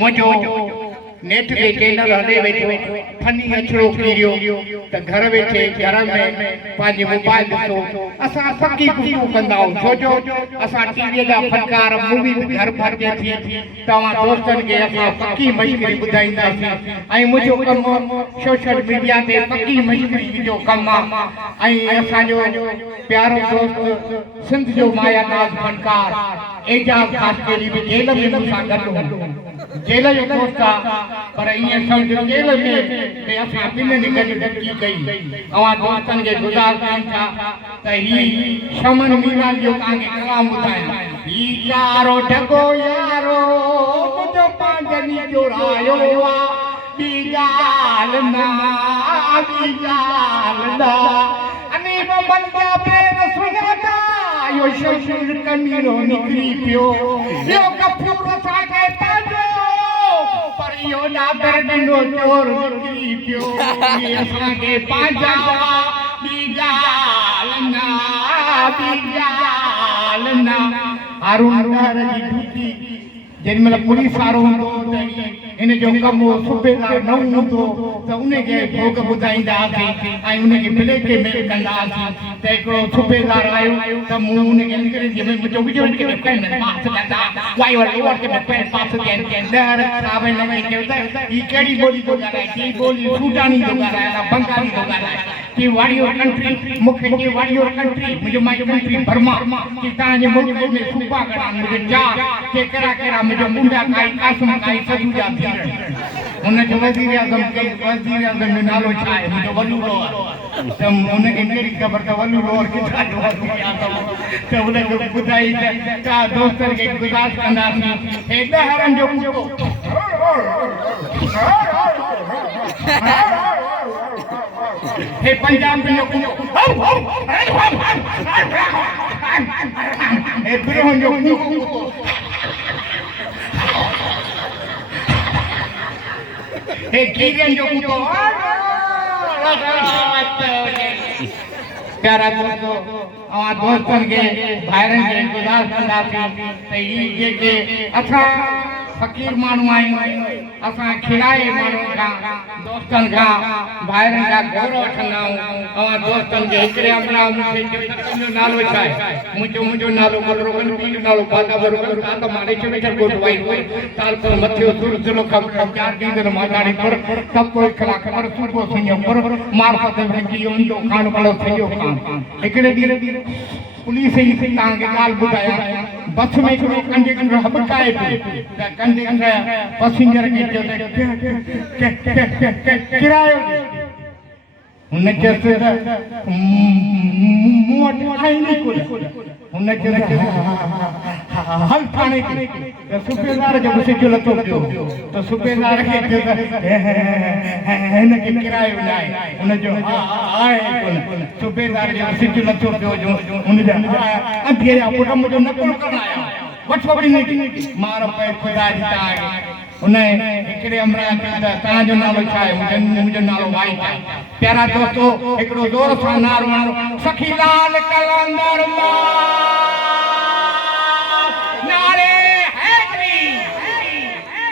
मुझो नेट पे चैनल हले वेठो फनी अछड़ो कीरियो त घर वेठे घर में पांजे मोबाइल ॾिसो असां पक्की गुफ्तगू कंदा छो जो असां टीवी जा फनकार मूवी भी घर भरजे थी तवां दोस्तन के असां पक्की मशकरी बुधाईंदासीं ऐं मुझो कम सोशल मीडिया ते पक्की मशकरी जो कम ऐं असां जो प्यारो दोस्त सिंध जो मायानाज़ फनकार एजाज खासकेरी भी जेल में मूंसां गॾु हो जेल जो दोस्त पर ये समझ जेल में ते असां ॿिन्हिनि गॾु डकी कई अवां दोस्तन के गुज़ारिश था त ही शमन मीना जो तव्हांखे कलाम ॿुधायां ही चारो ढगो यारो मुंहिंजो पंहिंजनी चुरायो ॿी ॻाल्हि न अने बंदा पेर सुञाता यो शरीर कमीरो निकिरी पियो यो कपूर असांखे पंहिंजो पर यो नादर ॾिनो चोर निकिरी पियो असांखे पंहिंजा ॿी ॻाल्हि न हारून जी ड्यूटी जेॾी महिल पुलिस वारो हूंदो इन जो कमु सूबेदार न हूंदो त उनखे भोग ॿुधाईंदासीं ऐं उनखे ब्लैकमेल कंदासीं त हिकिड़ो सूबेदार आयो त मूं उनखे अंग्रेजीअ में मुंहिंजो विझो में पेन पास कंदा वाई वाई में पेन पास कनि ॾह साहब हिन में चयो त हीअ कहिड़ी ॿोली थो ॻाल्हाए हीअ ॿोली सूडानी थो ॻाल्हाए बंगाली थो ॻाल्हाए कि व्हाट योर कंट्री मूंखे चई व्हाट योर कंट्री मुंहिंजो माई कंट्री बर्मा कि तव्हांजे मुल्क में सूबा घणा मुंहिंजे चार के कहिड़ा कहिड़ा मुंहिंजो मुंडा काई कासम काई सजूजा थी हुनजो वज़ीर आज़म जो नालो छा आहे मुंहिंजो वलू लोअर त हुनखे कहिड़ी ख़बर त वलू लोअर किथां जो त हुनखे ॿुधाई त तव्हां दोस्तनि खे गुज़ारिश कंदासीं हे ॾहरनि जो हे पंजाब जो हे बिरोह जो हे कीरन जो प्यारा दोस्तों अवां दोस्तन के भाइरन के गुज़ारिश कंदासीं त ही जेके असां फकीर माण्हू आहियूं असां खिलाए माण्हू खां दोस्तनि खां भाइरनि खां घोर वठंदा आहियूं अवां दोस्तनि खे हिकिड़े अमरा मूंखे तुंहिंजो नालो छा आहे मुंहिंजो नालो बलरोगन मुंहिंजो नालो बादा बलरोगन का त मारे चवे गोट वाई ताल पर मथियो सुर जुलो खबर चार दीदर माताड़ी पर सब कोई खला खबर सुबह सुनियो पर मार्फत में की उनको खान पड़ो थियो खान हिकिड़े ॾींहुं पुलिस ही तव्हांखे ॻाल्हि ॿुधायां बस में हिकिड़ो कंडक्टर हॿकाए पियो त कंडक्टर पैसेंजर खे किरायो हुन चयोसि त मूं वटि आईंदी कोन हुन चयोसि हल थाणे त सूबेदार जो गुस्सो लथो पियो त सूबेदार खे चयो त हिनखे किरायो न आहे हुनजो आहे कोन सूबेदार जो गुस्सो लथो पियो जो हुनजा अंधेरा पुट मुंहिंजो नकुल करणु आयो वठो वठी मार पए ख़ुदा जी तव्हांखे हुन हिकिड़े अमरा चयो त तव्हांजो नालो छा आहे मुंहिंजो नालो वाइट आहे प्यारा दोस्तो हिकिड़ो ज़ोर सां नारो सखी लाल कलंदर